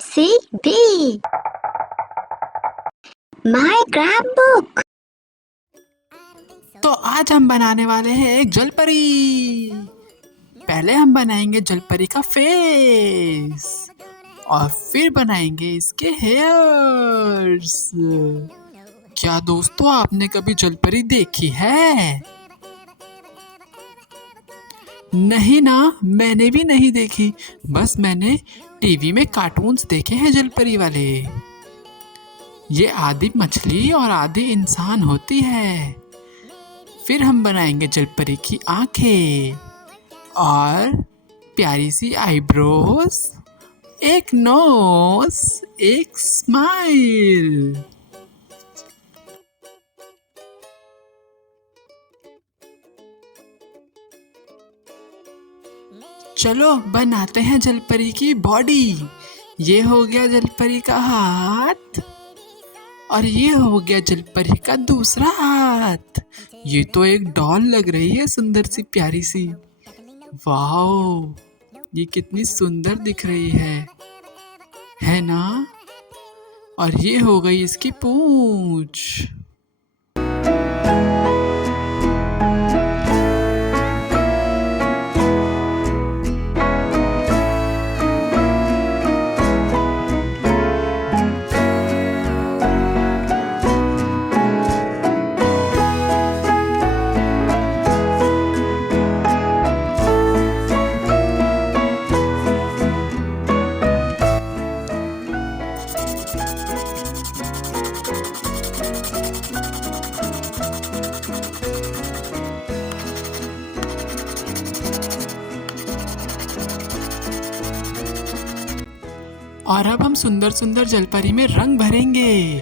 C B. My scrapbook. तो आज हम बनाने वाले हैं एक जलपरी। पहले हम बनाएंगे जलपरी का फेस और फिर बनाएंगे इसके हेयर्स। क्या दोस्तों, आपने कभी जलपरी देखी है? नहीं ना, मैंने भी नहीं देखी। बस मैंने टीवी में कार्टून्स देखे हैं जलपरी वाले। ये आधी मछली और आधी इंसान होती है। फिर हम बनाएंगे जलपरी की आंखें और प्यारी सी आईब्रोज, एक नोज, एक स्माइल। चलो बनाते हैं जलपरी की बॉडी। ये हो गया जलपरी का हाथ और ये हो गया जलपरी का दूसरा हाथ। ये तो एक डॉल लग रही है, सुंदर सी प्यारी सी। वाओ, ये कितनी सुंदर दिख रही है ना? और ये हो गई इसकी पूंछ। और अब हम सुंदर सुंदर जलपरी में रंग भरेंगे।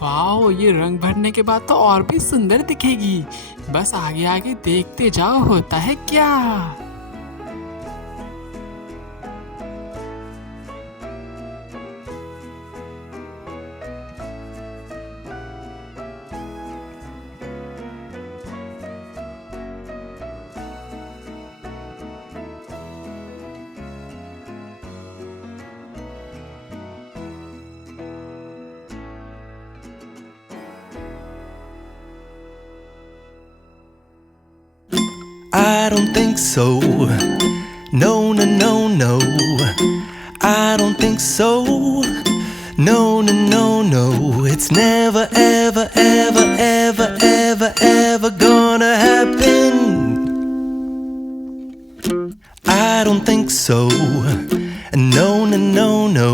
वाओ, ये रंग भरने के बाद तो और भी सुंदर दिखेगी। बस आगे आगे देखते जाओ होता है क्या। I don't think so. No, no, no, no. I don't think so. No, no, no, no. It's never, ever, ever, ever, ever, ever gonna happen. I don't think so. No, no, no, no.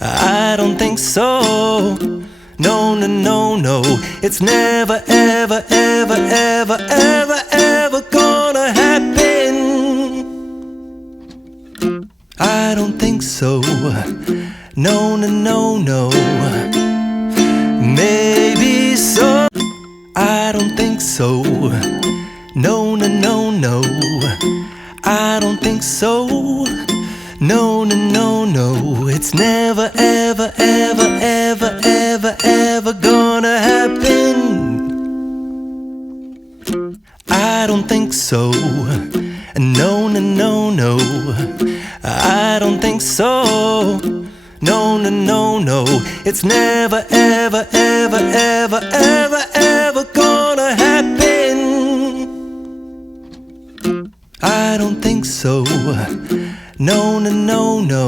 I don't think so. No, no, no, no. It's never, ever, ever, ever, ever, ever gonna happen. I don't think so. No, no, no, no. Maybe so. I don't think so. No, no, no, no. I don't think so. No, no, no, no. It's never, ever, ever, ever, ever, ever gonna happen. I don't think so. No, no, no, no. I don't think so. No, no, no, no. It's never, ever, ever, ever, ever, ever gonna happen. I don't think so. No, no, no, no.